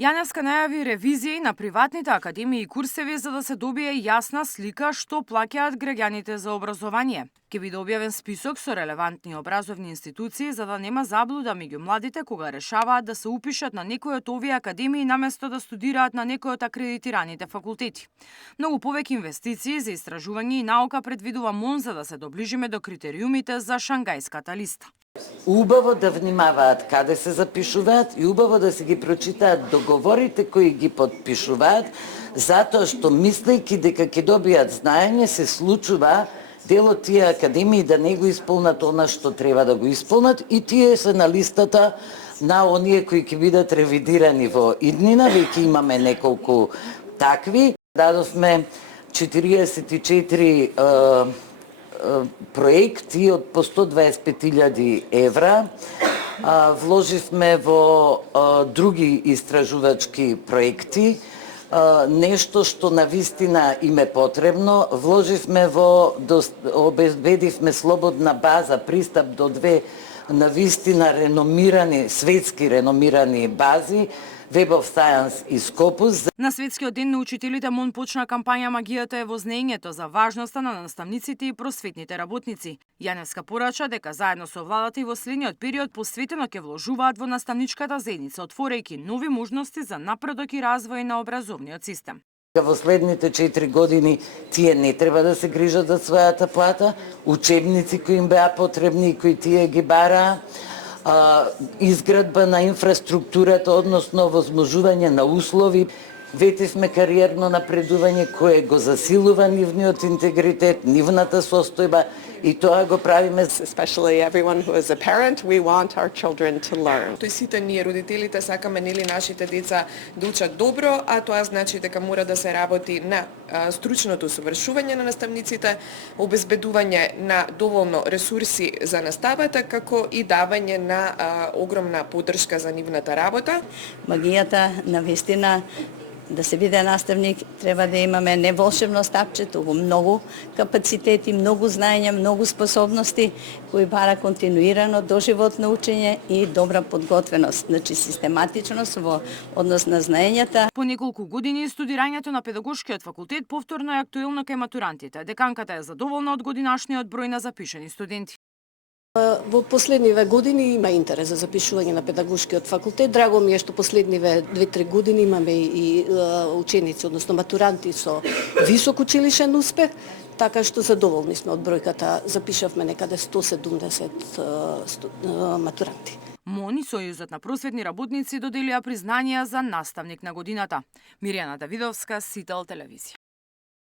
Јаневска најави ревизија на приватните академии и курсеви за да се добие јасна слика што плаќаат граѓаните за образование. Ќе биде објавен список со релевантни образовни институции за да нема заблуда меѓу младите кога решаваат да се упишат на некој од овие академии наместо да студираат на некој од акредитираните факултети. Многу повеќе инвестиции за истражување и наука предвидува МОН за да се доближиме до критериумите за Шангајската листа. Убаво да внимаваат каде се запишуваат и убаво да се ги прочитаат договорите кои ги подпишуваат, затоа што мислејќи дека ќе добијат знаење се случува дел од тие академии да не го исполнат она што треба да го исполнат и тие се на листата на оние кои ќе бидат ревидирани во иднина. Веќе имаме неколку такви. Дадовме 44 проекти од по 125.000 евра. Вложивме во други истражувачки проекти, нешто што навистина им е потребно. Вложивме обезбедивме слободна база, пристап до две навистина реномирани, светски реномирани бази, Web of Science и Scopus. На Светскиот ден на учителите МОН почна кампања Магијата е во знаењето за важноста на наставниците и просветните работници. Јаневска порача дека заедно со владата и во следниот период посветено ќе вложуваат во наставничката заедница, отворајќи нови можности за напредок и развој на образовниот систем. Во следните 4 години тие не треба да се грижат за својата плата, учебници кои им беа потребни и кои тие ги бараа, изградба на инфраструктурата, односно возможување на услови. Ветивме кариерно напредување кое го засилува нивниот интегритет, нивната состојба и тоа го правиме. Especially everyone who is a parent, we want our children to learn. Тој сите ние родителите сакаме нели нашите деца да учат добро, а тоа значи дека мора да се работи на стручното совршување на наставниците, обезбедување на доволно ресурси за наставата, како и давање на огромна поддршка за нивната работа. Магијата навистина да се биде наставник, треба да имаме не волшебно стапче, туку многу капацитети, многу знаења, многу способности кои бара континуирано доживотно учење и добра подготвеност, значи систематичност во однос на знаењата. По неколку години студирањето на педагошкиот факултет повторно е актуелно кај матурантите. Деканката е задоволна од годинашниот број на запишани студенти. Во последниве години има интерес за запишување на педагошкиот факултет. Драго ми е што последниве 2-3 години имаме и ученици, односно матуранти со висок училишен успех, така што задоволни сме од бројката. Запишавме некаде 170 матуранти. МОН и Сојузот на просветни работници доделија признанија за наставник на годината. Мирјана Давидовска, Сител телевизија.